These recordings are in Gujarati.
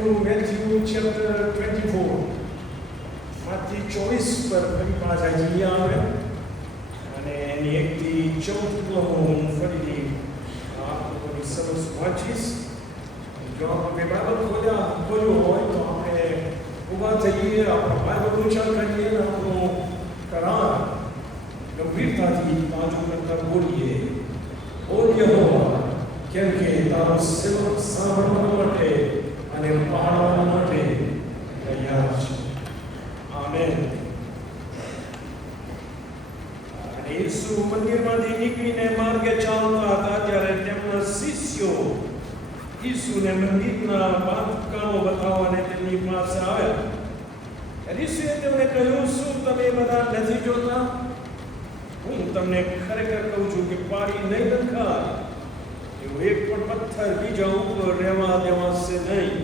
to Matthew chapter 24. Matthew 24 પર ફરી પાછા જઈએ આવે અને એની 1 થી 14 હું ફરીથી આપણી સરસ વાંચીશ. જો આપણે બાઇબલ ખોલ્યું હોય તો આપણે ઊભા થઈએ, આપણે બાઇબલ ઊંચા કરીએ અને આપણું કરાર ગંભીરતાથી તાજુ કરતા બોલીએ. ઓ યહોવા, કેમ કે તારો સેવક સાંભળવા માટે અને પાડવા માટે તૈયાર છે. આમેન. અને યેસુ મંદિરમાંથી નીકળીને માર્ગે ચાલતા હતા ત્યારે તેમના શિષ્યો ઈસુને મંદિરના બાંધકામો બતાવવાને તેમની પાસે આવ્યા. ઈસુએ તેમને કહ્યું, શું તમે બધા નથી જોતા? હું તમને ખરેખર કહું છું કે પાડી નહીં નખાય એવો એક પણ પથ્થર બીજા ઉપર રહેવા દેવાશે નહીં.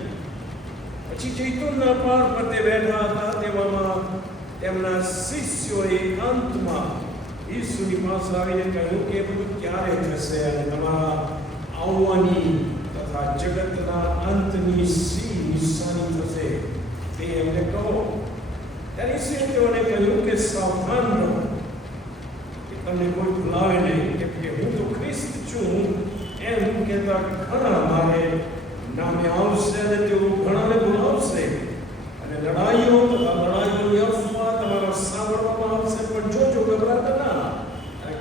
પછી જૈતૂનના પહાડ પર તે બેઠા હતા, તેવામાં તેમના શિષ્યોએ અંતમાં ઈસુની પાસે આવીને કહ્યું કે બધું ક્યારે થશે અને તમારા આવવાની તથા જગતના અંતની શી નિશાની થશે તે એમને કહો. ત્યારે ઈસુએ તેઓને કહ્યું કે સાવધાન રહો કે તમને કોઈ ભૂલાવે નહીં, કેમ કે હું તો ખ્રિસ્ત છું એમ કહેતા ઘણા મારે નામે આવશે અને તેઓ ઘણાને બોલાવશે અને લડાઈઓ તથા લડાઈઓની અફવા તમારા સાંભળવામાં આવશે. પણ જોજો, ગભરાતા ના,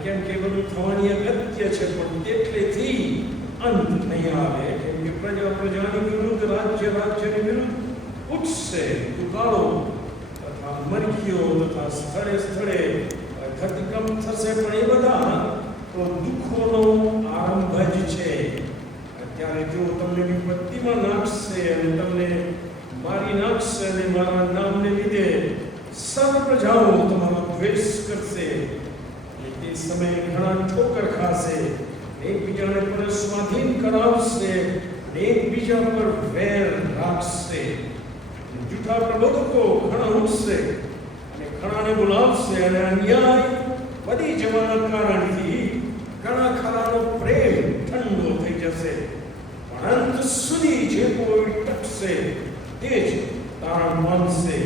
કેમ કે બધું થવાની અગત્ય છે, પણ તેટલેથી અંત નહીં આવે. કેમ કે પ્રજા પ્રજાની વિરુદ્ધ, રાજ્ય રાજ્યની વિરુદ્ધ ઉઠશે દુકાળો તથા મરઘીઓ તથા સ્થળે સ્થળે ધરતીકંપ થશે. પણ એ બધા તો દુઃખોનો આરંભ જ છે. ત્યારે તેઓ તમને વિપત્તિમાં નાખશે અને તમને મારી નાખશે અને મારા નામને લીધે સર્વ પ્રજાઓ તમારો દ્વેષ કરશે. તે સમયે ઘણા ઠોકર ખાશે, એકબીજાને પર સ્વાધીન કરાવશે અને એકબીજા પર વેર રાખશે. જૂઠા પ્રબોધકો ઘણા ઉઠશે અને ઘણાને બોલાવશે અને અન્યાય વધી જવાના કારણથી ઘણા ખરાનો પ્રેમ ઠંડો થઈ જશે. પણ અંત સુધી જે કોઈ ટકશે તે જ તારણ માનશે.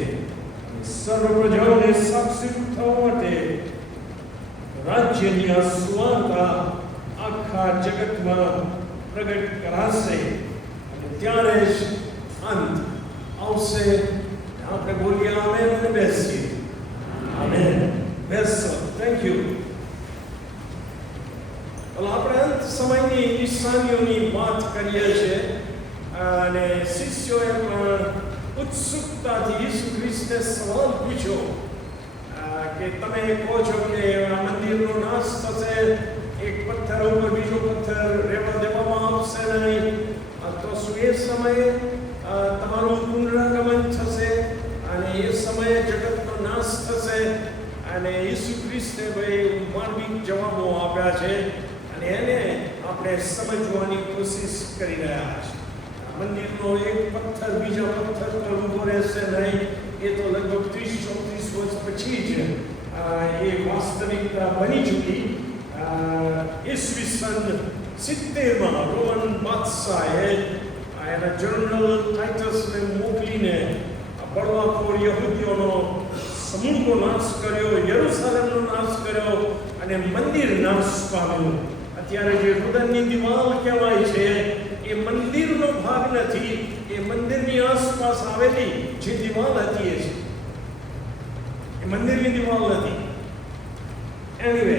સર્વ પ્રજાઓને સાક્ષી થવા માટે રાજ્યની આ સુવાર્તા આખા જગતમાં પ્રગટ કરાશે અને ત્યારે જ અંત આવશે. આપણે બોલીએ આમેન અને બેસીએ. આમેન. બેસો. Thank you. આપણે અંત સમયની નિશાનીઓની વાત કરીએ છીએ અને શિષ્યોએ પણ ઉત્સુકતાથી ઈસુ ખ્રિસ્તને સવાલ પૂછ્યો કે તમે કહો છો કે આ મંદિરનો નાશ થશે, એક પથ્થર ઉપર બીજો પથ્થર રહેવા દેવામાં આવશે નહીં, તો શું એ સમયે તમારું પુનરાગમન થશે અને એ સમયે જગતનો નાશ થશે? અને ઈસુ ખ્રિસ્તે ભાઈ માનવિક જવાબો આપ્યા છે અને એને આપણે સમજવાની કોશિશ કરી રહ્યા છીએ. મંદિરનો એક પથ્થર બીજા પથ્થર પર ઊભો રહેશે નહીં, એ તો લગભગ 30-34 વર્ષ પછી જ એ વાસ્તવિકતા બની ચૂકી. ઈસવીસન 70માં રોમન બાદશાહે એના જનરલ ટાઇટસને મોકલીને બળવાખોર યહૂદીઓનો સમૂહનો નાશ કર્યો, યરૂશાલેમનો નાશ કર્યો અને મંદિર નાશ પામ્યું. અત્યારે જે રુદનની દિવાલ કહેવાય છે એ મંદિરનો ભાગ નથી, એ મંદિરની આસપાસ આવેલી જે દિવાલ હતી એ છે, એ મંદિરની દિવાલ નથી. એનીવે,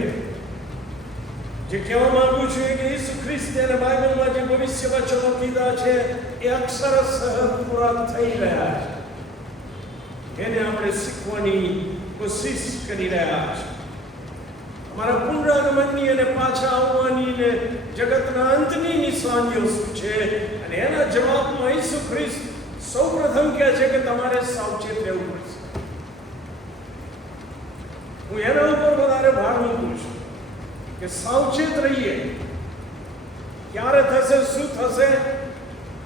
જે કહેવા માંગુ છું કે ઈસુ ખ્રિસ્ત અને બાઇબલમાં જે ભવિષ્ય વચનો કીધા છે એ અક્ષરશઃ પૂરા થઈ રહ્યા છે. એને આપણે શીખવાની કોશિશ કરી રહ્યા છીએ. અમારા પુનરાગમનની અને પાછા આવવાની ને જગતના અંતની નિશાનીઓ શું છે અને એના જવાબમાં ઈસુ ખ્રિસ્ત સૌપ્રથમ કહે છે કે તમારે સાવચેત રહેવું પડશે. હું એના ઉપર વધારે ભાર મૂકું છું કે સાવચેત રહીએ. ક્યારે થશે, શું થશે,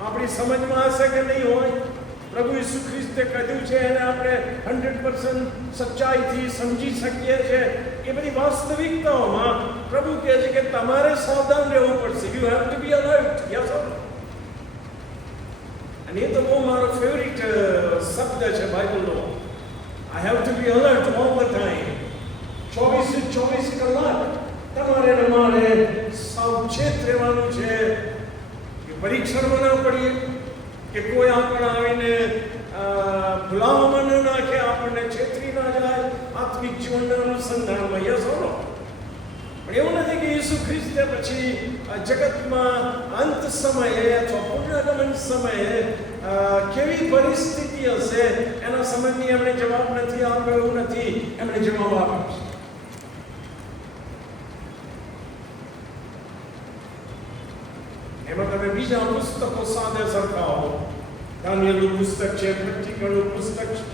આપણી સમજમાં હશે કે નહીં હોય. પ્રભુ ઈસુ ખ્રિસ્તે કહ્યું છે એને આપણે 100% સચ્ચાઈથી સમજી શકીએ છીએ. એ બધી વાસ્તવિકતાઓમાં પ્રભુ કહે છે કે તમારે સાવધાન રહેવું પડશે. You have to be alert. Yes. અને એ તો બહુ મારા દીધા છે બાઇબલનો. I have to be alert all the time. 24 કલાક તમારે ને મારે સાવચેત રહેવાનું છે કે પરીક્ષણમાં ના પડીએ, કે કોઈ આપણે આવીને ભૂલાવામાં ન નાખે, આપણને છેતરી ના જાય આત્મિક જીવનના અનુસંધાનમાં. યસ ઓર નો? પણ એવું નથી કે ઈસુ ખ્રિસ્તે પછી જગતમાં અંત સમયે અથવા પુનરાગમન સમયે કેવી પરિસ્થિતિ હશે એના સંબંધી એમણે જવાબ નથી આપ્યો. એવું નથી, એમણે જવાબ આપ્યો છે. એમાં તમે બીજા પુસ્તકો સાથે સરખાવો. દાનિયેલનું પુસ્તક છે, પ્રકટીકરણનું પુસ્તક છે,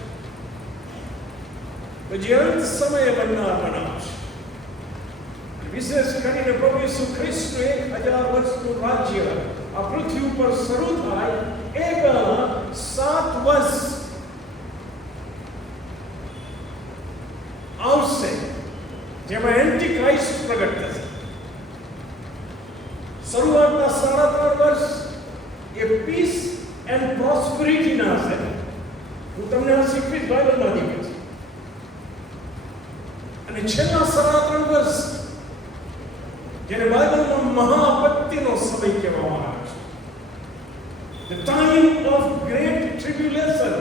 તો જે અંત સમયે બનનાર બનાવશે. વિશેષ કરીને પ્રભુ ઈસુ ખ્રિસ્તનું 1000 વર્ષનું રાજ્ય આ પૃથ્વી ઉપર શરૂ થાય એ પહેલા 7 વર્ષ આવશે જેમાં એન્ટી ક્રાઇસ્ટ પ્રગટ થશે. શરૂઆતના 3.5 વર્ષ એ પીસ એન્ડ પ્રોસ્પરિટી ના હશે. હું તમને આ શીખવીશ બાઇબલમાંથી પછી. અને છેલ્લા 3.5 વર્ષ જેને બાઇબલમાં મહાઆપત્તિનો સમય કહેવામાં આવે છે, the time of great tribulation,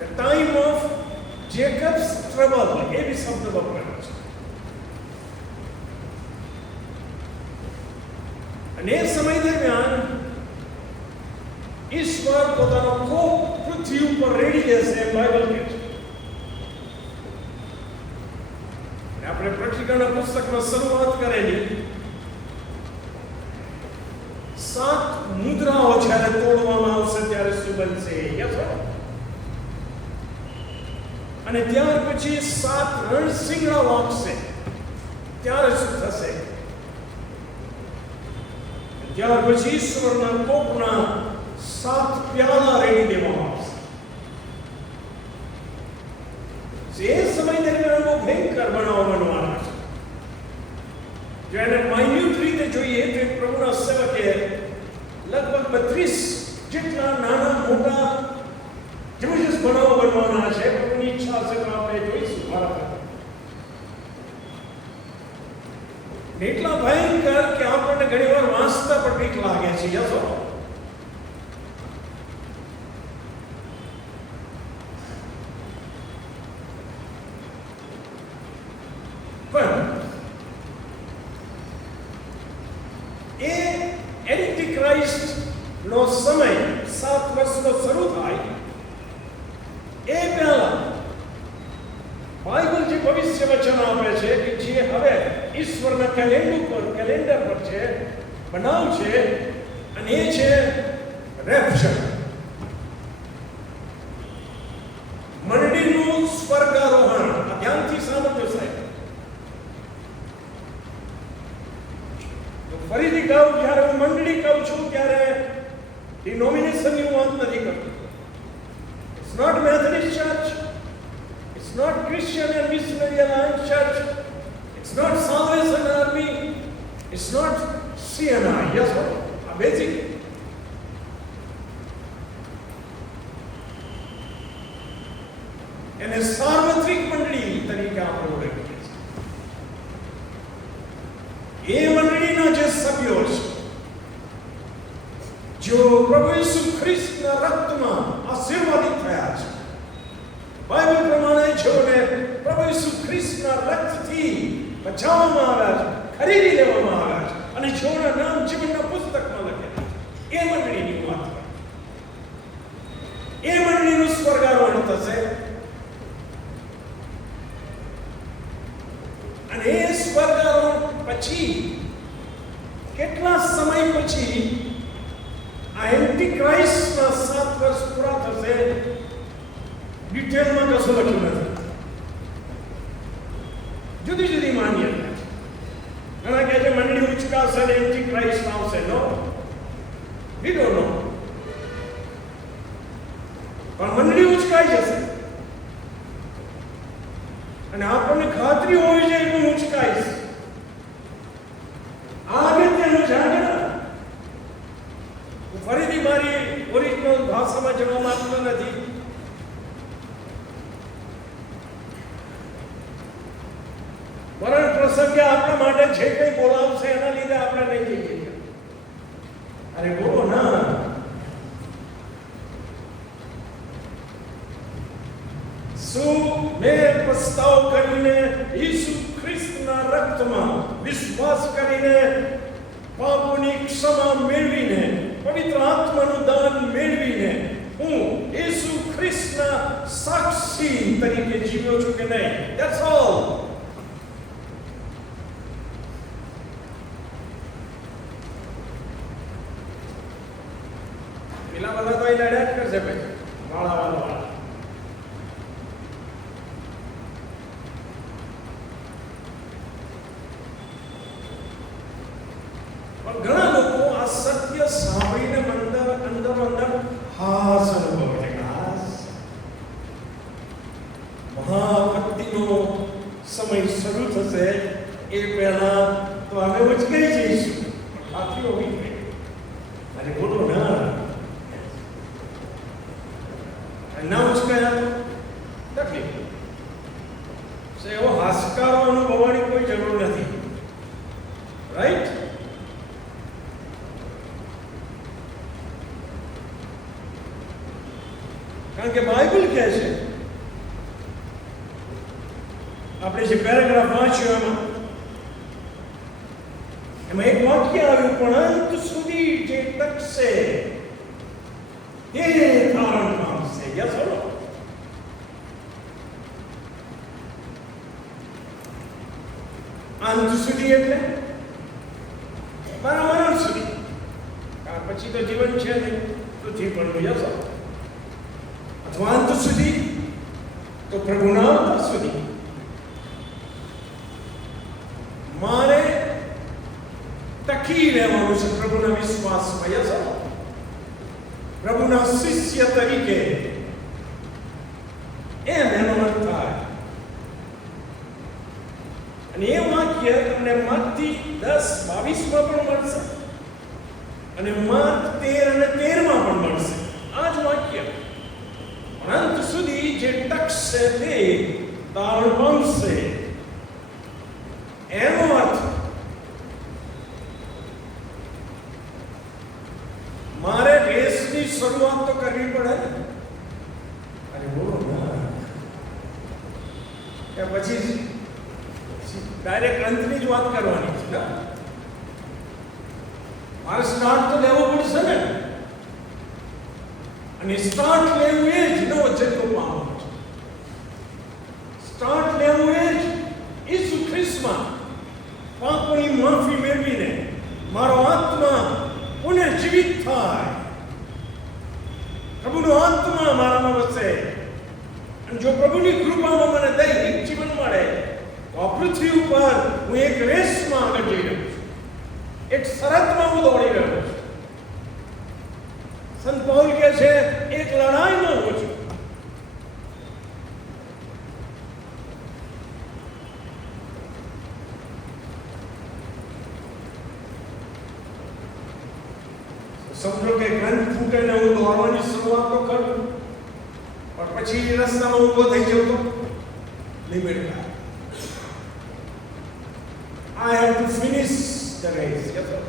the time of Jacob's trouble, એ બી શબ્દ વપરાય છે. અને એ સમય દરમિયાન ઈશ્વર પોતાનો કોપ પૃથ્વી ઉપર રેડી દેશે, બાઇબલ કહે છે. આપણે પ્રકટીકરણના પુસ્તકમાં શરૂઆત કરેલી 7 મુદ્રાઓ જ્યારે તોડવામાં આવશે ત્યારે શું બનશે? અને ત્યાર પછી 7 રણશીંગડા વાગશે ત્યારે શું થશે? ત્યાર પછી ઈશ્વરના કોપના 7 પ્યાલા રેડી દેવામાં આવશે. એ સમય દરમિયાન બહુ ભયંકર બનાવવાનો છે. જો એને માઇન્યુટ રીતે જોઈએ તો પ્રભુના સેવકે લગભગ 32 જેટલા નાના મોટા જબરજસ્ત બનાવો બનવાના છે. પ્રભુની ઈચ્છા હશે તો આપણે જોઈશું ભારતમાં. એટલા ભયંકર કે આપણને ઘણી વાર વાંચતા પણ બીક લાગે છે. યસો નો સમય 7 વર્ષનો શરૂ થાય એ પહેલા બાઇબલ જે ભવિષ્ય વચન આપે છે કે જે હવે ઈશ્વરના કેલેન્ડર પર છે, બનાવ છે, અને એ છે રેપ્ચર, મંડળીનું સ્વર્ગારોહણ. ધ્યાનથી સાંભળજો સાહેબ. ફરીથી કહું, જ્યારે હું મંડળી કહું છું ત્યારે ડિનોમિનેશનની વાત નથી કરતો. It's not Methodist Church. It's not Christian and Missionary Alliance Church. It's not Salvation Army. It's not CNI. Yes, basic. એને સાર્વત્રિક મંડળી તરીકે આપણે ઓળખીએ છીએ. એ મંડળીના જે સભ્યો છે, જો પ્રભુ ઈસુ ખ્રિસ્તના રક્તમાં આશીર્વાદિત થયા છે, બાઇબલ પ્રમાણે જેઓને પ્રભુ ઈસુ ખ્રિસ્તના રક્તથી બચાવવામાં આવ્યા છે, ખરીદી લેવામાં આવ્યા છે, અને જેઓના નામ જીવનના પુસ્તકમાં લખેલા છે, એ મંડળીની વાત કરે. એ મંડળીનું સ્વર્ગારોહણ થશે. અને એ સ્વર્ગારોહણ પછી કેટલા સમય પછી આ એન્ટી ક્રાઇસ્ટના 7 વર્ષ પૂરા થશે, ડિટેલમાં કશું લખ્યું નથી. જુદી જુદી માન્યતા છે. ઘણા કહે છે મંડળી ઉચકાશે અને એન્ટી ક્રાઇસ્ટ આવશે. નો, વી ડોન્ટ નો. પણ મંડળી ઉચકાઈ જશે અને આપણને ખાતરી હોવી જોઈએ કે હું ઉચકાઈશ. આ અગત્યનું જાણે ભાષામાં જવા માંગતો નથી. મરણ પ્રસંગે આપણા માટે જે કંઈ બોલાવશે એના લીધે આપણે નહીં જઈએ. અરે બોલો ના. શું મેં પસ્તાવ કરીને ઈસુ ખ્રિસ્તના રક્તમાં વિશ્વાસ કરીને પાપોની ક્ષમા મેળવીને પવિત્ર આત્માનું દાન મેળવીને હું ઈસુ ખ્રિસ્તના સાક્ષી તરીકે જીવ્યો છું કે નહીં? That's all. પેલા બધા તો એ લડ્યા જ કરશે ભાઈ, વાળા. પણ ઘણા લોકો આ સત્ય સાંભળીને અંદર હાસ અનુભવે છે. મહાભક્તિનો સમય શરૂ થશે એ પહેલા તો અમે ઉચકાઈ જઈશું. ખાતરી હોવી જોઈએ. અરે બોલો ના. ના ઉચકાયા તો તકલીફ. એવો હાશકારો અનુભવવાની કોઈ જરૂર નથી. રાઈટ? કારણ કે બાઇબલ કહે છે, આપણે જે પેરેગ્રાફ વાંચ્યો એમાં એક વાક્ય આવ્યું, પણ અંત સુધી જે ટકશે તે ધારણ પામશે. યસ ઓર નો? અંત સુધી એટલે મારા મરણ સુધી. પછી તો જીવન છે નહીં, તો જીવનનું. Yes or? અથવા અંત સુધી તો પ્રભુના આવતા સુધી મારે ટકી રહેવાનું છે પ્રભુના વિશ્વાસમાં. Yes or? પ્રભુના શિષ્ય તરીકે એમ એનો અર્થ થાય. અને એ વાક્ય તમને માર્કથી 10:22 પણ મળશે અને માર્ક 13 અને 13 પણ મળશે. આ જ વાક્ય, અંત સુધી જે ટકશે તે તારણ પામશે. એનો અર્થ મારે રેસની શરૂઆત તો કરવી પડે. અરે બોલો ના. પછી ડાયરેક્ટ અંતની જ વાત કરવાની છે. મારે સ્ટાર્ટ તો લેવો પડશે ને. અને સ્ટાર્ટ લેવું એ જ નવો જન્મ પામવાનો છે. સ્ટાર્ટ લેવું એ જ ઈસુ ખ્રિસ્તમાં પાપોની માફી મેળવીને મારો આત્મા પુનર્જીવિત થાય. પ્રભુનો આત્મા મારામાં વસે. અને જો પ્રભુની કૃપામાં મને દૈનિક જીવન મળે તો આ પૃથ્વી ઉપર હું એક રેસમાં આગળ જઈ રહ્યો છું. એક શરતમાં હું દોડી રહ્યો છું. સંત પૌલ કહે છે, એક લડાઈમાં હું છું. સમજો કે ગ્રંથ ફૂટે ને હું દોડવાની શરૂઆત તો કરું, પણ પછી રસ્તામાં ઊભો થઈ જતો લિમિટ થાય. I have to finish the race. Yes, sir.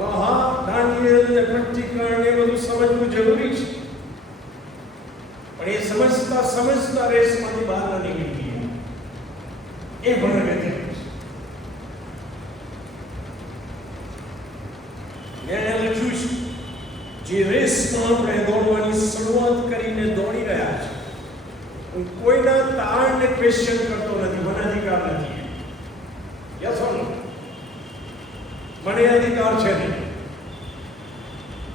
હા, દાનિયેલ ને પ્રતિકરણ એ બધું સમજવું જરૂરી છે. પણ એ સમજતા રેસમાંથી બહાર ન નીકળી ગયા. એ પણ અગત્યનું છે. મેં લખ્યું છે, જે રેસમાં આપણે દોડવાની શરૂઆત કરીને દોડી રહ્યા છે, હું કોઈના તાળને ક્વેશ્ચન કરતો નથી. મને અધિકાર નથી. યસ ઓર નો? મને અધિકાર છે નહીં.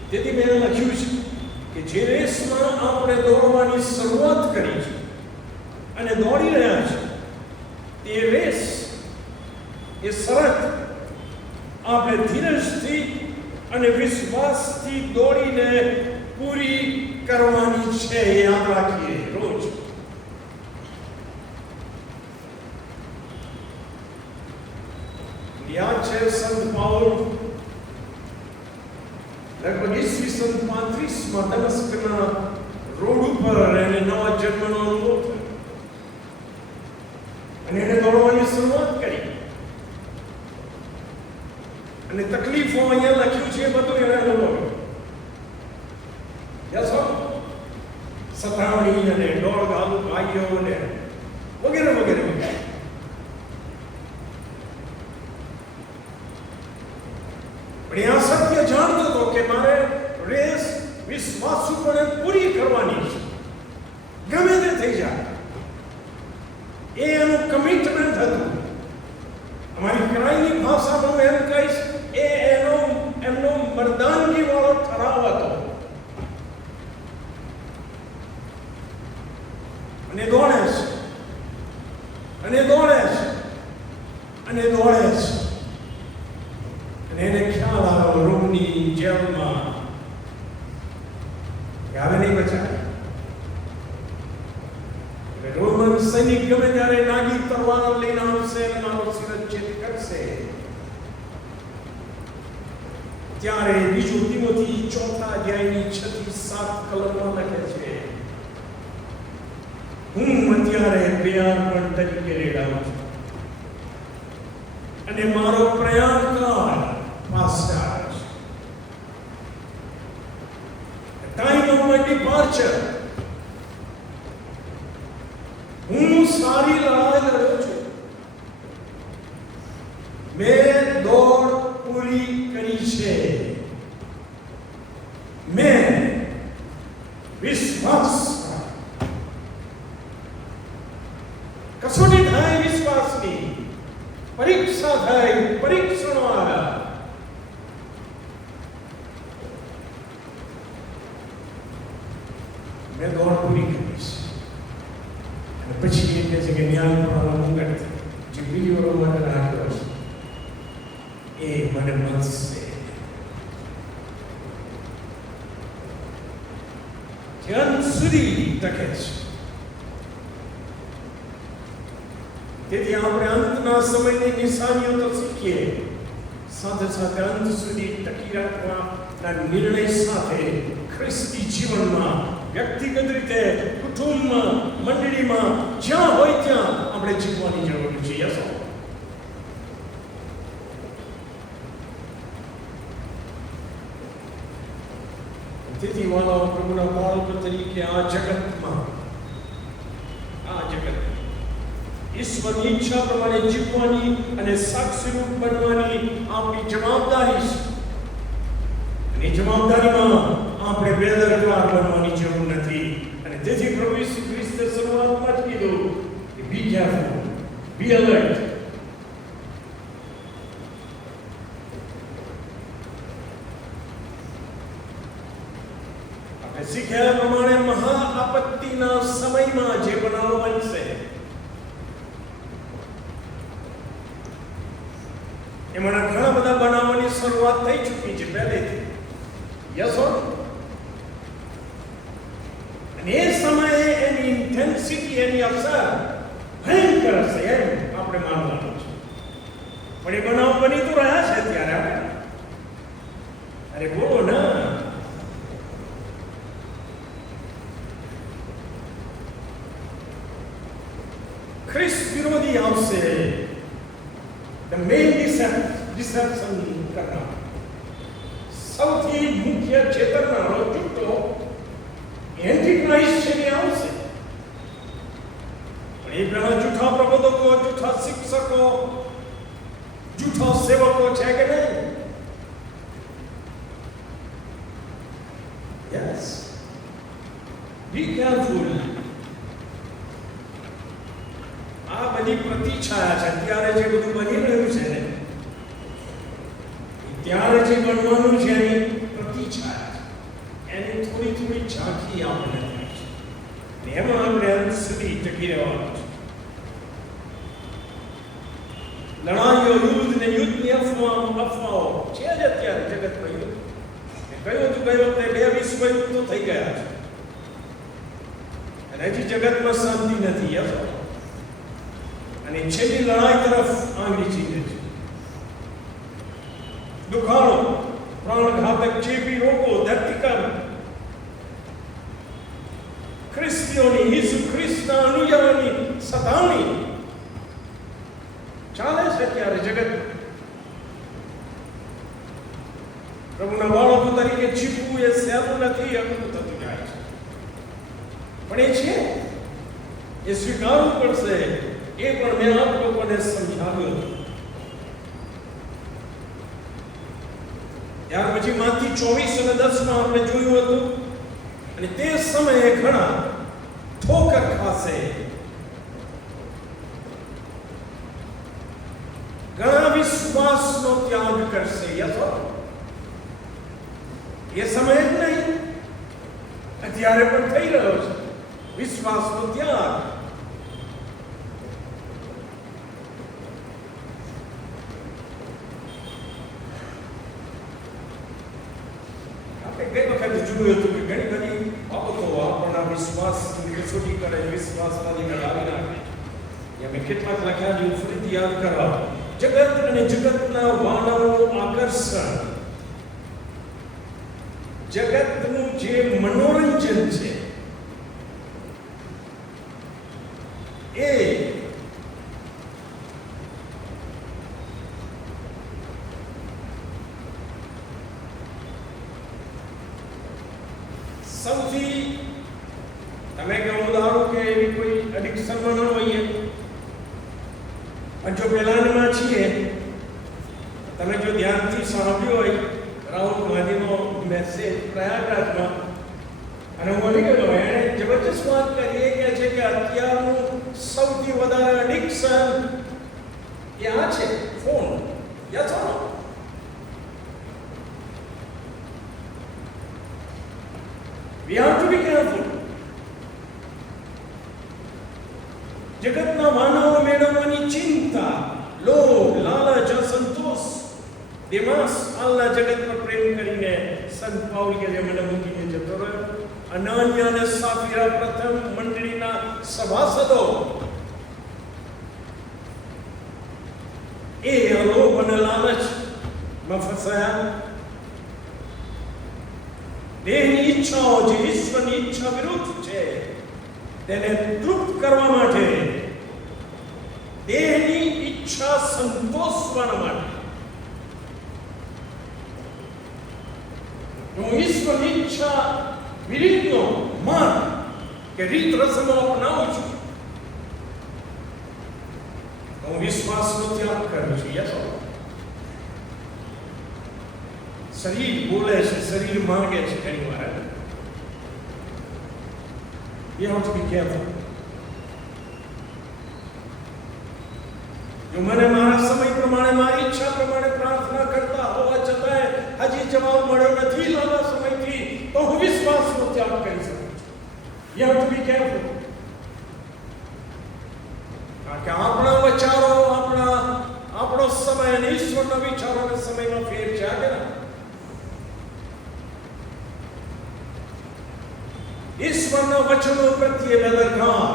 તેથી મેં લખ્યું છે કે જે રેસમાં આપણે દોડવાની શરૂઆત કરી છે અને દોડી રહ્યા છે, તે રેસ, એ શરત આપણે ધીરજથી અને વિશ્વાસથી દોડીને પૂરી કરવાની છે. યાદ રાખીએ રોજ. યાદ છે સંત પાઉલ લગભગ ઈસવીસન 35માં દમસ્કના રોડ ઉપર એને નવા જન્મનો અનુભવ થયો અને એને દોડવાની શરૂઆત કરી. અને તકલીફો અહીંયા લખ્યું છે બધું એને અનુભવ્યું. સતાવણી અને દોડ ગાલું ભાઈઓ અને વગેરે વગેરે વગેરે. પણ આ સત્ય જાણતો હતો કે મારે રેસ વિશ્વાસુપણે પૂરી કરવાની છે, ગમે તે થઈ જાય. એ એનું કમિટમેન્ટ હતું. અમારી ક્રાઈની ભાષામાં એમ કહીશ, એ એમનો મર્દાનગી વાળો ઠરાવ હતો. અને દોડે છે અને દોડે છે અને દોડે છે. અને એને ખ્યાલ આવ્યો રોમની જેલમાં કે હવે નહીં બચાય. રોમન સૈનિક ગમે ત્યારે નાગી તલવાર લઈને આવશે અને મારો શિરચ્છેદ કરશે. ત્યારે બીજું તિમોથી 4 અધ્યાયની 6 થી 7 કલમમાં લખે છે, હું અત્યારે પ્રયાણ તરીકે રેડાઉં છું અને મારો પ્રયાણ કાળ પાસે આવે છે. Time of my departure. હું સારી લડાઈ લડ્યો છું. મેં દોડ પૂરી કરી છે. મેં વિશ્વાસ, કસોટી થાય વિશ્વાસની, પરીક્ષા થાય, પરીક્ષણો આવ્યા. મેં દોડ પૂરી કરી છે. અને પછી એ કહે છે કે ન્યાય પ્રમાણ મુંગટ જે બીજો માટે રાખ્યો છે એ મને મળશે. જ્યાં સુધી ટકે છે. તેથી આપણે અંતના સમયની નિશાનીઓ તો શીખીએ, સાથે સાથે અંત સુધી ટકી રાખવાના નિર્ણય સાથે ખ્રિસ્તી જીવનમાં વ્યક્તિગત રીતે, કુટુંબમાં, મંડળીમાં, જ્યાં હોય ત્યાં આપણે જીવવાની જરૂર છે. યસ. તેથી વાળા પ્રભુના બાળકો તરીકે આ જગતમાં ઈશ્વરની ઈચ્છા પ્રમાણે જીવવાની અને સાક્ષીરૂપ બનવાની આપણી જવાબદારી છે. અને જવાબદારીમાં આપણે બેદરકાર બનવાની જરૂર નથી. અને તેથી પ્રભુ ઈસુ ખ્રિસ્તે શરૂઆતમાં જ કીધું કે બી કેરફુલ, બી એલર્ટ. આપણે શીખ્યા પ્રમાણે મહા આપત્તિના સમયમાં જે બનાવ બનશે એમાંના ઘણા બધા બનાવવાની શરૂઆત થઈ ચૂકી છે પહેલેથી. યસ. અને એ સમયે એની ઇન્ટેન્સિટી, એની અસર ભયંકર હશે એમ આપણે માનવાનું છે. પણ એ બનાવ બની તો રહ્યા છે ત્યારે આપણે. અરે બોલો ના. ખ્રિસ્ત વિરોધી આવશે. The main deception કરનાર, સૌથી મુખ્ય ચેતવનારો જૂઠો એન્ટિક્રાઇસ્ટ છે એ આવશે. પણ એ પહેલા જૂઠા પ્રબોધકો, જૂઠા શિક્ષકો, જૂઠા સેવકો છે કે નહીં? યસ. Be careful. આ બધી પ્રતિછાયા છે. અત્યારે જે બધું બની રહ્યું છે ને, ત્યારે જે બનવાનું છે એની પ્રતિછાયા છે. એની થોડી થોડી ઝાંખી આપણે થઈ છે. એમાં આપણે અંત સુધી ટકી રહેવાનું છે. લડાઈઓ, યુદ્ધ ને યુદ્ધની અફવાઓ છે જ અત્યારે જગતમાં. યુદ્ધ કયું હતું ગઈ વખતે 2 વિશ્વ યુદ્ધ તો થઈ ગયા છે અને હજી જગતમાં શાંતિ નથી. અને છેલ્લી લડાઈ તરફ આંગળી ચીંધે છે. દુખાડો, પ્રાણઘાતક ચેપી રોગો ખ્રિસ્તના અનુયાયીની સતાવણી ચાલે છે ત્યારે જગત પ્રભુના બાળકો તરીકે જીવવું એ સહેલું નથી, અઘરું થતું જાય છે. પણ એ છે, એ સ્વીકારવું પડશે. એ પણ મેં આપ લોકોને સમજાવ્યું હતું. ત્યાર પછી માથી 24 અને 10 માં આપણે જોયું હતું, અને તે સમયે ઘણા ઠોકર ખાશે, ઘણા વિશ્વાસનો ત્યાગ કરશે. યસો એ સમય જ નહીં, અત્યારે પણ થઈ રહ્યો છે વિશ્વાસનો ત્યાગ. ગઈ વખતે જોયું હતું કે ઘણી બધી બાબતો આપણા વિશ્વાસની કસોટી કરે, વિશ્વાસમાંથી કઢાવી નાખે. મેં કેટલાક લખ્યા છે, ફરીથી યાદ કરવા. જગત અને જગતના વાનરનું આકર્ષણ, જગતનું જે મનોરંજન છે એ સૌથી, તમે કે હું ધારો કે એવી કોઈ એડિક્શનમાં ન હોઈએ, પણ જો પહેલામાં છીએ, તમે જો ધ્યાનથી સાંભળ્યો હોય રાહુલ ગાંધીનો મેસેજ પ્રયાગરાજમાં, અને હું બોલી ગયો, એણે જબરજસ્ત વાત કરી. એ કહે છે કે અત્યારનું સૌથી વધારે એડિક્શન એ આ છે, phone. Yes or no? We have to be careful. જગતના માનવો મેળવવાની ચિંતા, લોભ, લાલચ, અસંતોષ, દેમાસ હાલના જગત પર પ્રેમ કરીને સંત પાઉલ કે જે મને મૂકીને જતો રહ્યો. અનાન્યા અને સાફીરા પ્રથમ મંડળીના સભાસદો એ લોભ અને લાલચમાં ફસાયા. દેહની ઈચ્છાઓ જે ઈશ્વરની ઈચ્છા વિરુદ્ધ છે તેને તૃપ્ત કરવા માટે, દેહની ઈચ્છા સંતોષવા માટે હું ઈશ્વરની ઈચ્છા વિરુદ્ધનો માર્ગ કે રીત રસમો અપનાવું છું. હું વિશ્વાસનો ત્યાગ કરું છું. યસો શરીર બોલે છે, શરીર માંગે છે ઘણી વાર. You have to be careful. જો મને મારા સમય પ્રમાણે, મારી ઈચ્છા પ્રમાણે પ્રાર્થના કરતા હોવા છતાંય હજી જવાબ મળ્યો નથી લાંબા સમયથી, તો હું વિશ્વાસનો ત્યાગ કરી શકું છું. You have to be careful. કારણ કે આપણા વિચારો, આપણો સમય અને ઈશ્વરના વિચારોના સમયમાં ફેર છે. કે ના? ઈશ્વરના વચનો પ્રત્યે બેદરકાર.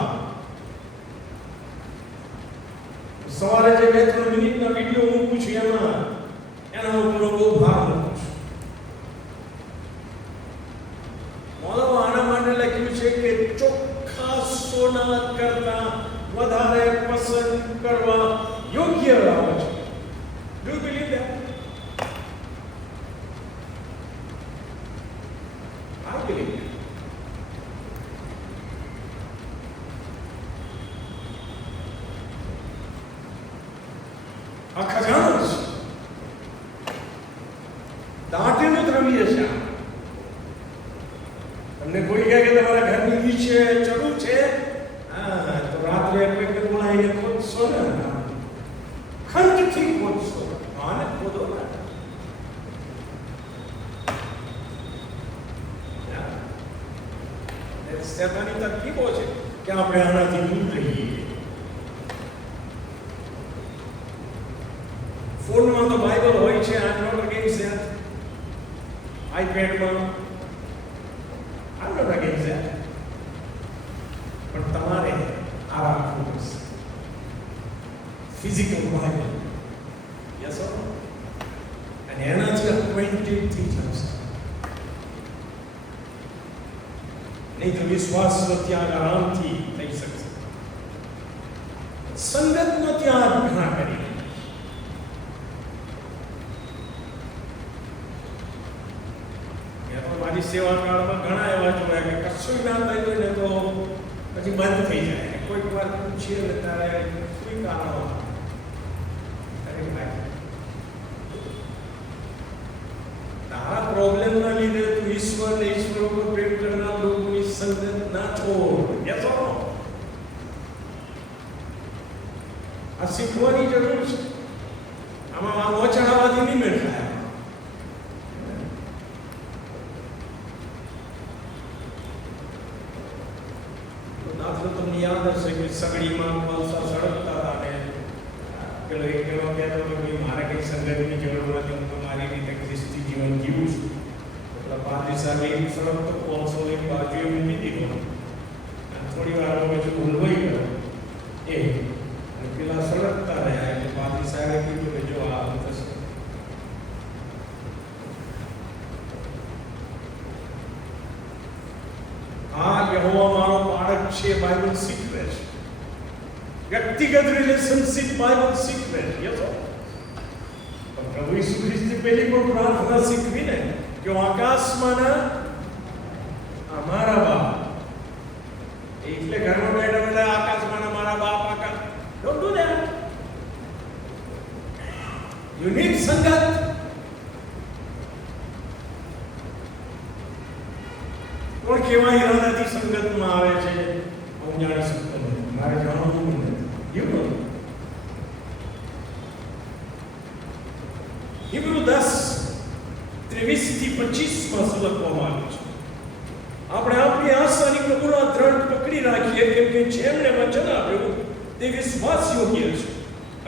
સવારે જે 2-3 મિનિટના વિડીયો મૂકું છું એના ઉપર બહુ ભાર મૂકું છું. આના માટે લખ્યું છે કે ચોખ્ખા સોના કરતા વધારે પસંદ કરવા યોગ્ય આવે છે. Do you believe that? I believe that. આ ખજાનો છે, દાંતેનું દ્રવ્ય છે. તમને કોઈ કહે કે તમારા ઘરની નીચે ચડવું છે, હા, તો રાત્રે કોઈ બોલાવીને ખોદશો ને, ખંડથી ખોદશો, આને ખોદો ને. શેતાની તરકીબો છે કે આપણે આનાથી દૂર રહીએ. ફોનમાં તો બાઇબલ હોય છે, આઈ નોટ અગેન્સ્ટ ધેટ. આઈપેડમાં આઈ નોટ અગેન્સ્ટ ધેટ. પણ તમારે આ રાખવું પડશે, physical Bible. Yes or no? અને એનાથી અક્વેન્ટેડ થઈ જશે. નહીં તો વિશ્વાસનો ત્યાગ આરામથી થઈ શકશે. સંગતનો ત્યાગ ઘણા કરી. મારી સેવા કાળમાં ઘણા એવા જોયા કે કશું ના થયું ને તો પછી બંધ થઈ જાય. કોઈક વાર પૂછીએ ને ત્યારે કોઈ કારણ તારા પ્રોબ્લેમના લીધે તું ઈશ્વર ઉપર પ્રેમ કરનાર લોકોની સંગત ના છોડ. આ શીખવાની જરૂર છે. આમાં ઓછાવાથી નહીં મેળ થાય. તમને યાદ હશે કે સગડીમાં કોલસા સળગતા હતા ને પેલો એક એવો કહેતો હતો કે મારે કઈ સંગતની જરૂર નથી, હું તો મારી રીતે ખ્રિસ્તી જીવન જીવું છું. એટલે પાદરી સાહેબ એક સળગતો કોલસો એક બાજુએ મૂકી દીધો. થોડી વાર પછી ઉલવાઈ ગયો એ પેલા સળગતા રહ્યા. એટલે પાદરી સાહેબે કીધું કે જો આ થશે. હા, યહોવા મારો બાળક છે, બાઇબલ શીખવે છે. વ્યક્તિગત રિલેશનશિપ બાઇબલ શીખવે છે. પ્રભુ ઈસુ ખ્રિસ્તે પહેલી પણ પ્રાર્થના શીખવીને કે આકાશમાંના અમારા બાપ, એટલે ઘરમાં બેઠા બેઠા આકાશમાંના મારા બાપ આકાશ. Don't do that. You need સંગત. કોણ કેવા ઈરાદાથી સંગતમાં આવે છે હું જાણી શકતો નથી. મારે જાણવું નથી. હિબ્રુ 10:23-25 લખવામાં આવ્યું છે. આપણે આપણી આશાની કબૂલા દ્રઢ પકડી રાખીએ, કેમ કે જેમણે વચન આપ્યું તે વિશ્વાસ યોગ્ય છે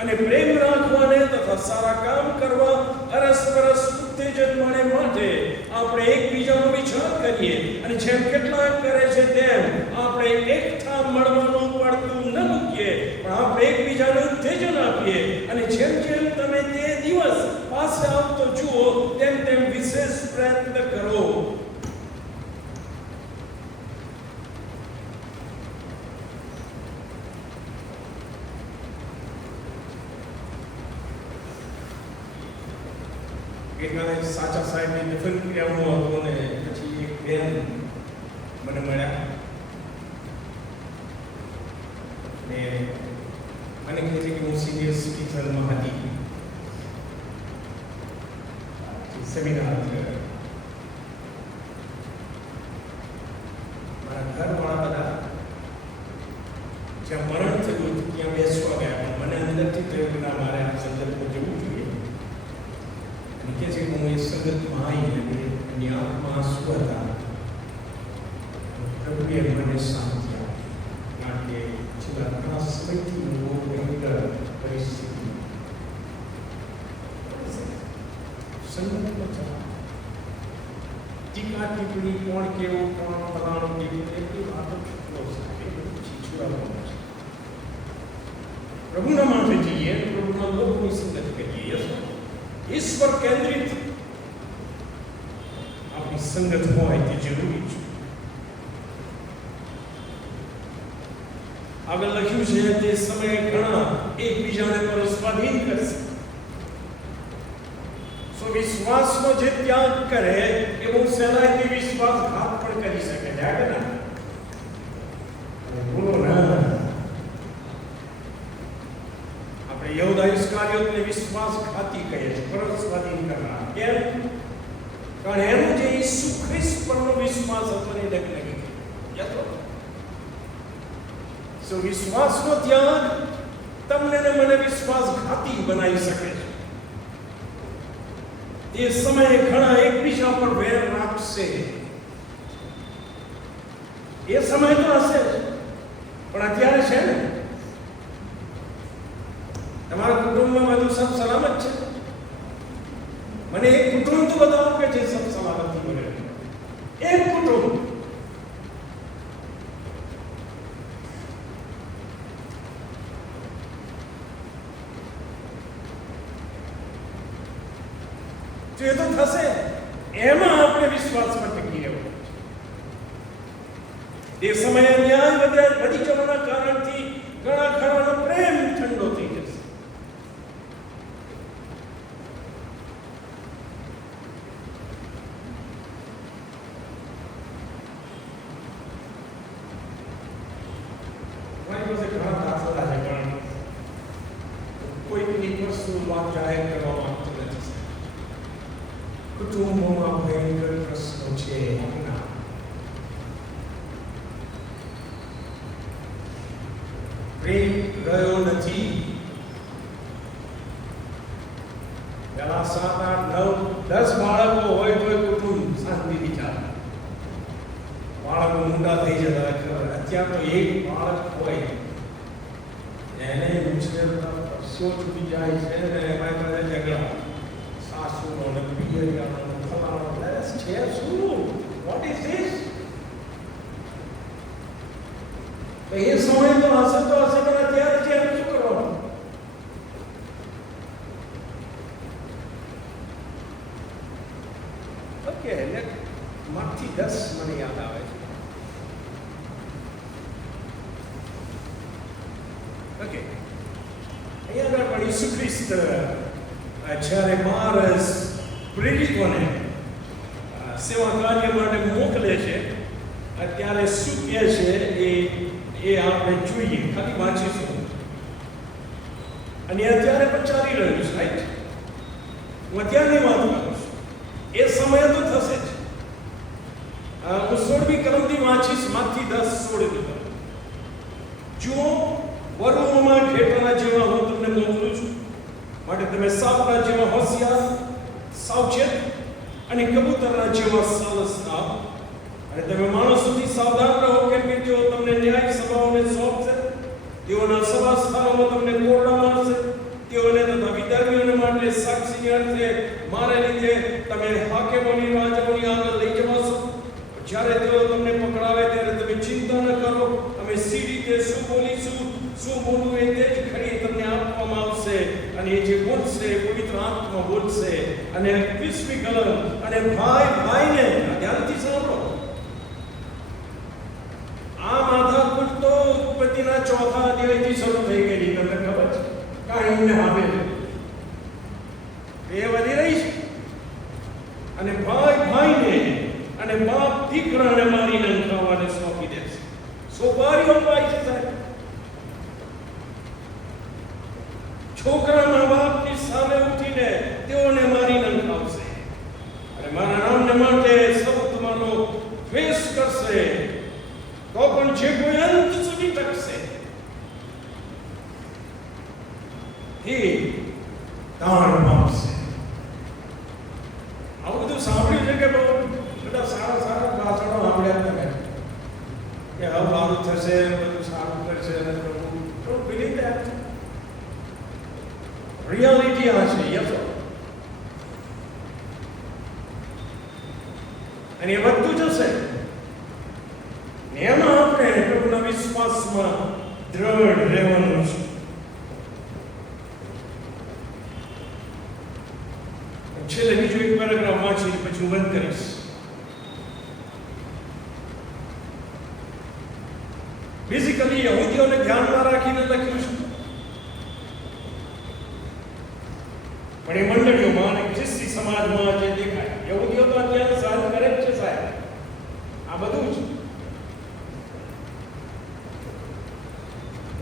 અને પ્રેમ રાખવાને તથા સારા કામ કરવા અરસપરસ ઉત્તેજન મળે માટે આપણે એકબીજાનો વિચાર કરીએ અને જેમ કેટલાક કરે છે તેમ આપણે એકઠા મળવાનું પડતું ન મૂકીએ, પણ આપણે એકબીજાને ઉત્તેજન આપીએ અને જેમ જેમ તમે તે દિવસ પાસે આવતો જુઓ તેમ તેમ વિશેષ પ્રયત્ન કરો. ગઈકાલે સાચા સાહેબની દફન ક્રિયાઓ હતો ને પછી એક બેન મને મળ્યા ને મને કહે છે કે હું સિનિયર સિટીઝનમાં હતી, સેમિનાર મારા ઘરવાળા બધા જ્યાં મરણ થયું ત્યાં બેસવા ગયા, પણ મને અંદરથી થયું કે ના, મારે આ સંદર્ભમાં જવું જોઈએ. કે છે હું એ સંગતમાં આવી એની આંખમાં આંસુ હતા. પ્રભુએ મને શાંતિ આપી, કારણ કે છેલ્લા ઘણા સમયથી હું ભયંકર પરિસ્થિતિ સંગતમાં ચલા ટીકા ટિપ્પણી કોણ કેવું કોણ ફલાણું કેવું એટલી વાતો છૂટવાનો છે. પ્રભુના માટે જઈએ, પ્રભુના લોકોની સંગત કરીએ. ઈશ્વર કેન્દ્રિત આપણી સંગત હોય તે જરૂરી છે. આગળ લખ્યું છે તે સમયે ઘણા એકબીજાને પરસ્પરાધીન કરશે. વિશ્વાસનો જે ત્યાગ કરે એ બહુ સહેલાઈથી વિશ્વાસઘાત પણ કરી શકે છે. કે ના બોલો ના. આપણે યહૂદા ઇસ્કારિયોતને વિશ્વાસઘાતી કહીએ છીએ, પરસ્પરાધીન કરનાર. કેમ? કારણ એનો જે ઈસુ ખ્રિસ્ત પરનો વિશ્વાસ હતો ને ડગલે ગયો. સો વિશ્વાસનો ત્યાગ તમને ને મને વિશ્વાસઘાતી બનાવી શકે છે. તે સમયે ઘણા એકબીજા પર વેર રાખશે. એ સમય તો હશે, પણ અત્યારે છે ને તમારા કુટુંબમાં બધું સબ સલામત છે. મને એક કુટુંબ તો બતાવો કે જે સબ સલામતી બને. એક કુટુંબ. એ તો થશે, એમાં આપણે વિશ્વાસમાં ટકી રહેવું. એ સમયે ન્યાય વધી જવાના કારણથી ઘણા ખરાનો પ્રેમ વસ્તુ વાત જાહેર કરવા માંગતો નથી. કુટુંબોમાં ભયંકર પ્રશ્નો છે. પ્રેમ રહ્યો નથી. પેલા 7, 8, 9, 10 બાળકો હોય તો કુટુંબ શાંતિથી ચાલે. બાળકો મોટા થઈ જતા. અત્યારે તો એક બાળક હોય એને ઉછેરતા વર્ષો છૂટી જાય છે ને એમાં ઝઘડા સાસુનો ને પિયરિયાનો ફલાણો છે. શું વોટ ઇઝ ધીસ? તો એ સમય તો હશે પણ અત્યારે છે એમ શું કરવાનું? ઓકે, એટલે માંથી 10 મને યાદ આવે છે. ઓકે, અહીંયા આગળ પણ ઈસુ ખ્રિસ્ત જ્યારે 12 પ્રેરિતોને સેવા કાર્ય માટે મોકલે છે અત્યારે શું કહે છે એ આપણે જોઈએ. ખાલી વાંચીશું. અને અત્યારે પણ ચાલી રહ્યું છે, રાઈટ? હું અત્યારની વાત કરું છું. એ સમય તો થશે જ. હું 16મી કલમથી વાંચીશ, માંથી 10-16 કલમ. જુઓ, વરુઓમાં ઘેટાના જેવા હું તમને મોકલું છું, માટે તમે સાપના જેવા હોશિયાર, સાવચેત અને કબૂતરના જેવા સાહસ થાવ. અને તમે માણસોથી સાવધાન રહો, કેમ કે તેઓ તમને ન્યાય સભાઓને સોંપશે. તેઓના સભા સ્થાનોમાં તમને કોરડા મારશે. તેઓને તથા વિધર્મીઓને માટે સાક્ષીની અર્થે મારે લીધે તમે હાકેમોની રાજાઓની આગળ લઈ જવાશો. જ્યારે તેઓ તમને પકડાવે ત્યારે તમે ચિંતા ન કરો. અમે સી રીતે શું બોલીશું, શું બોલવું એ તે જ ખરી તમને આપવામાં આવશે. અને એ જે બોલશે પવિત્ર આત્મા બોલશે. અને 20મી કલમ, અને ભાઈને ધ્યાનથી સાંભળો. આ માથાકૂટ તો ઉત્પત્તિના 4થા અધ્યાયથી શરૂ થઈ ગયેલી. તમને ખબર છે? કાયમને આવે એ વધી રહી છે. અને ભાઈને અને બાપ દીકરાને મારીને નંખાવાને સોંપી દેશે. સોપારીઓ પાય છે સાહેબ. છોકરા મા બાપની સામે ઉઠીને તેઓને મારી નંખાવશે. અને મારા નામને માટે સૌ તમારો દ્વેષ કરશે. તો પણ જે કોઈ અંત સુધી ટકશે એ દાણ પામશે. આવું બધું સાંભળ્યું છે કે બહુ બધા સારા ભાષણો સાંભળ્યા તમે કે હવે સારું થશે, બધું સારું કરશે. Don't believe that. Reality આ છે. યસ, અને એ બધું જશે. એમાં આપણે પ્રભુના વિશ્વાસમાં દ્રઢ રહેવાનું છે. છેલ્લે બીજું એક પેરેગ્રાફ વાંચી પછી હું બંધ કરીશ. બેઝિકલી યહૂદીઓને ધ્યાનમાં રાખીને લખ્યું છે. પણ એ મંડળીઓમાં અને ખ્રિસ્તી સમાજમાં જે દેખાય, યહૂદીઓ તો અત્યારે સારું કરે જ છે સાહેબ. આ બધું જ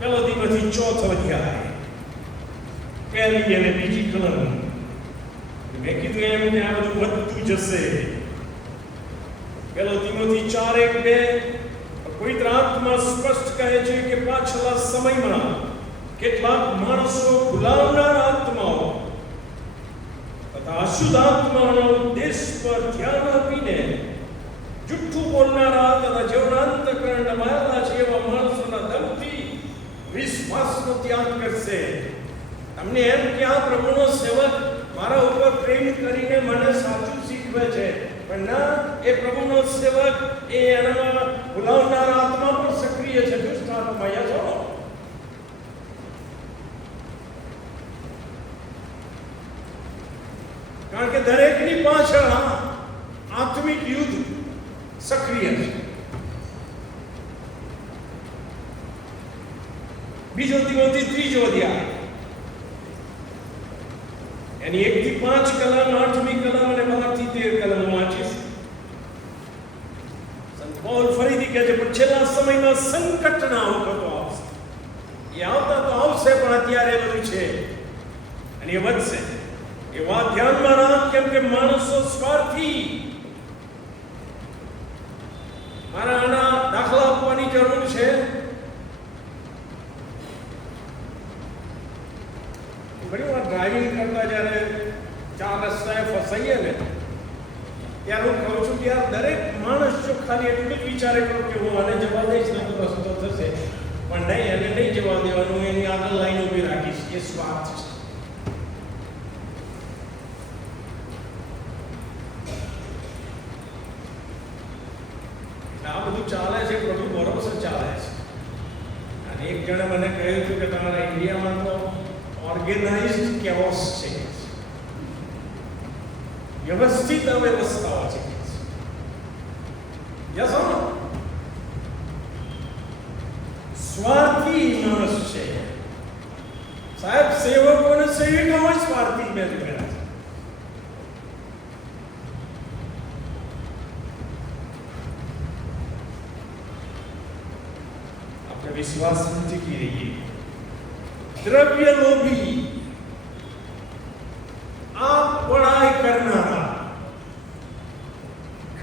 પહેલો તીમોથી 4થો અધ્યાય, પહેલી અને બીજી કલમ. મેં કીધું એમ કે આ બધું વધતું જશે. પહેલો તીમોથી 4:1-2 પવિત્ર આત્મા સ્પષ્ટ કહે છે કે પાછલા સમયમાં કેટલાક માણસો ભૂલાવનાર આત્માઓ તથા અશુદ્ધ આત્માઓના ઉદ્દેશ પર ધ્યાન આપીને જુઠ્ઠું બોલનારા તથા જેઓના અંતઃકરણ દબાયેલા છે એવા માણસોના દમથી વિશ્વાસનો ત્યાગ કરશે. તમને એમ કે આ પ્રભુનો સેવક મારા ઉપર પ્રેમ કરીને મને સાચું શીખવે છે, પણ ના, એ પ્રભુનો સેવક એ એના ભૂલાવનાર આત્મા પર સક્રિય છે, દુષ્ટ આત્મા. યસ, કારણ કે દરેકની પાછળ આત્મિક યુદ્ધ સક્રિય છે. બીજો તીમોથી 3જો અધ્યાય, એની 1 થી 5 કલમ, 8મી કલમ અને 12 થી 13 કલમ વાંચીશ. સંત પૌલ ફરીથી કહે છે, પણ છેલ્લા સમયમાં સંકટના વખતો આવશે. એ આવતા તો આવશે, પણ અત્યારે બધું છે. અને અને એ વધશે. એ વાત ધ્યાનમાં રાખ, કેમ કે માણસો સ્વાર્થી. મારે આના દાખલા આપવાની જરૂર છે. ઘણી વાર ડ્રાઇવિંગ કરતા જ્યારે ચાર રસ્તાએ ફસાઈએ ને ત્યારે હું કહું છું કે યાર દરેક માણસ જો ખાલી એટલું જ વિચારે કરો કે હું આને જવા દઈશ ને તો રસ્તો થશે, પણ નહીં, એને નહીં જવા દેવાનું, એની આગળ લાઈન ઊભી રાખીશ. એ સ્વાર્થ છે. આ બધું ચાલે છે પ્રભુ ભરોસે ચાલે છે. અને એક જણે મને કહ્યું હતું કે તમારા ઇન્ડિયામાં તો ઓર્ગેનાઇઝડ કેઓસ છે, વ્યવસ્થિત અવ્યવસ્થાઓ છે. યસ ઓર નો? સ્વાર્થી માણસ છે સાહેબ. સેવકો અને સેવિકાઓ સ્વાર્થી મેં જોયા છે. આપણે વિશ્વાસ નથી રહીએ. દ્રવ્ય લોભી, આપ બડાઈ કરનારા,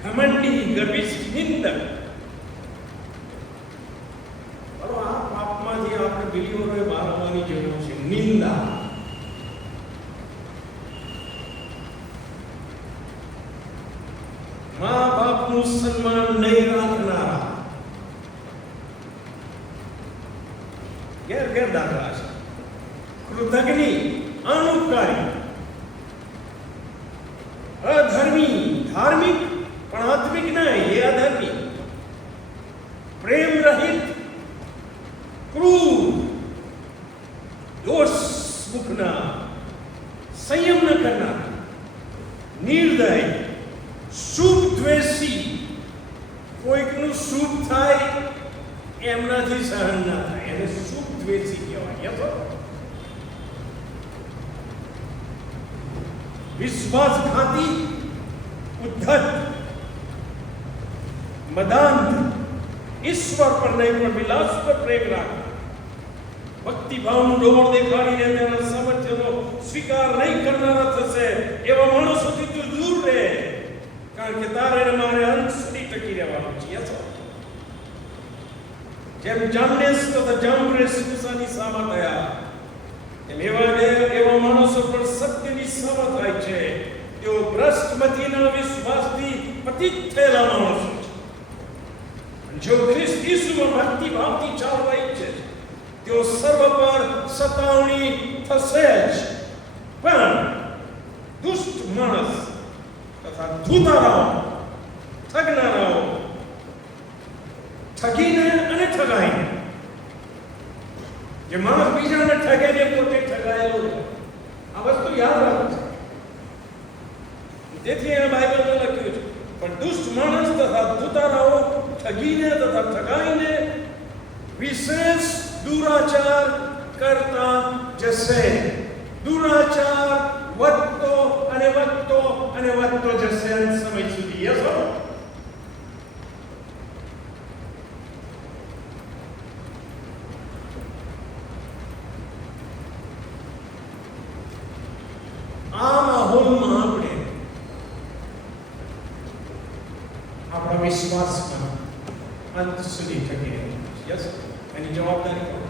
ઘમંડી, ગર્વિષ્ઠ, નિંદક. આ પાપમાંથી આપણે બિલીવરોએ બહાર આવવાની જરૂર છે. નિંદા, મા બાપનું સન્માન નહીં રાખનારા, ઘેર દાખલા છે. કૃતજ્ઞ, અનુપકારી, અધર્મી, ધાર્મિક પણ આત્મિક નહીં, એ અધર્મી, પ્રેમ રહિત, ક્રૂર, દોષ મુખના, સંયમ ન કરનાર, નિર્દય, શુભ દ્વેષી, કોઈકનું શુભ થાય એમનાથી સહન ના થાય, એને શુભ દ્વેષી કહેવાય. વિશ્વાસઘાતી, ઉદ્ધત, મદાંધ, ઈશ્વર પર નહીં પણ વિલાસ પર પ્રેમ રાખે, ભક્તિભાવનું ડોળ દેખાડીને તેના સામર્થ્યનો સ્વીકાર નહીં કરનારા થશે. એવા માણસોથી તું દૂર રહે, કારણ કે તારે ને મારે અંત સુધી ટકી રહેવાનું છે. જેમ જામનેસ તથા જાંબુરેસ મૂસાની સામા થયા, એમ એવા માણસો પર સત્યની સામા થાય છે. તેઓ ભ્રષ્ટ મતીના વિશ્વાસથી પતિત થયેલા માણસો છે. જો ખ્રિસ્ત ઈસુમાં ભક્તિભાવથી ચાલવા ઈચ્છે છે, તેઓ સર્વ પર સતાવણી થશે જ. પણ દુષ્ટ માણસ તથા ધૂતારાઓ, ઠગનારાઓ, ઠગીને અને ઠગાઈને, જે માણસ બીજાને ઠગે ને પોતે ઠગાયેલો છે, આ વસ્તુ યાદ રાખો. તેથી આ બાઇબલમાં લખ્યું છે, પણ દુષ્ટ માણસ તથા ધૂતારાઓ ઠગીને તથા ઠગાઈને વિશેષ દુરાચાર કરતા જશે. દુરાચાર વધતો અને વધતો અને વધતો જશે અંત સમય સુધી. યસો આ માહોલમાં આપણે આપણા વિશ્વાસમાં અંત સુધી ટકી રહેવું. યસ, એની જવાબદારી કોણ?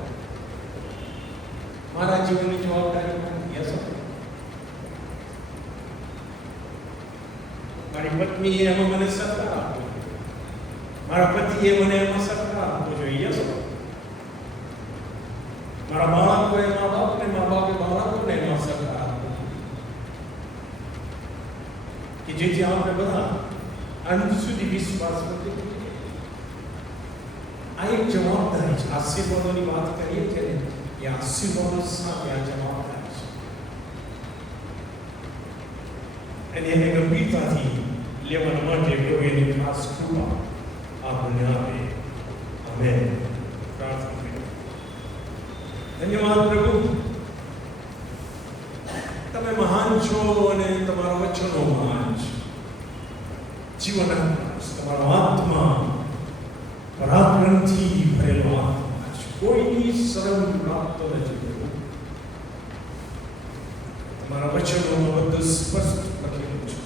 મારા જીવનની જવાબદારી કોણ? યસ, મારી પત્નીએ એમાં મને સહકાર આપવો, મારા પતિએ મને એમાં સહકાર આપવો જોઈએ. યસ, મારા બાળકોએ મા બાપે બાળકોને એમાં સહકાર આપવો, કે જેથી આપણે બધા અંત સુધી વિશ્વાસ કરીએ. આ એક જવાબદારી છે. આશીર્વાદોની વાત કરીએ છીએ ને, એ આશીર્વાદો સાથે આ જવાબદારી છે, અને એને ગંભીરતાથી લેવા માટે પ્રભુ એની ખાસ કૃપા આપણને આપે. આમેન. પ્રાર્થના કરીએ. ધન્યવાદ પ્રભુ, તમે મહાન છો અને તમારા વચનો મહાન છે. જીવન તમારો આત્મા પરાક્રમથી ભરેલો આત્મા છે. કોઈની શરમ પ્રાપ્ત નથી. તમારા વચનોમાં બધું સ્પષ્ટ લખેલું છે.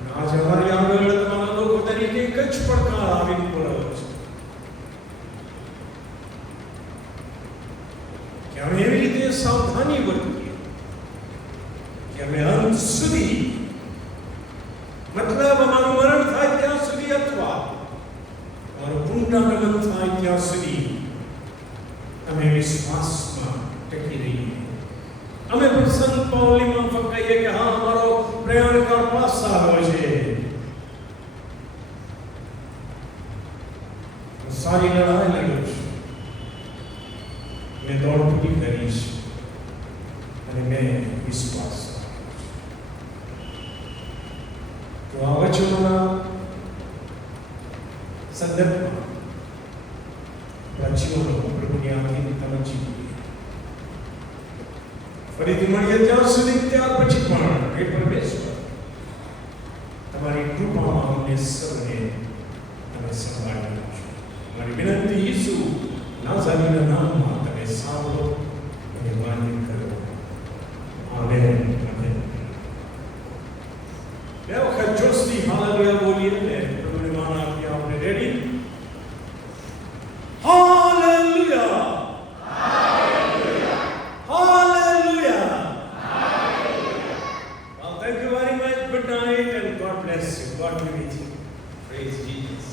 અને આજે અમારી આગળ તમારા લોકો તરીકે એક જ પડકાર આવીને બોલાવ્યો છે કે અમે એવી રીતે સાવધાની વર્તીએ કે અમે અંત સુધી, મતલબ અમારું મરણ થાય ત્યાં સુધી અથવા અમારું પુનરાગમન થાય ત્યાં સુધી અમે વિશ્વાસમાં ટકી રહીએ. અમે પણ સંત પાઉલીમાં ફક્ત કહીએ કે હા, અમારો પ્રયાણકાળ પાસ આવ્યો છે, સારી લડાઈ લડ્યો છે, મેં દોડ પૂરી કરી છે અને મેં વિશ્વાસ. તો આ વચનોના સંદર્ભમાં જીવનો પ્રભુની આધીનતામાં જીવીએ. ફરીથી મળીએ ત્યાં સુધી, ત્યાર પછી પણ હે પરમેશ્વર, તમારી કૃપામાં અમને સૌને તમે સંભાળી રાખજો. મારી વિનંતી ઈસુ નાઝારીના નામમાં તમે સાંભળો અને માન્ય કરો. આમેન. આમેન. બે વખત જોશથી હાલેલુયા બોલીએ ને પ્રભુને માન આપીએ. આપણે ready? Hallelujah, hallelujah, hallelujah. Well, thank you very much. Good night and God bless you. God be with you. Praise Jesus.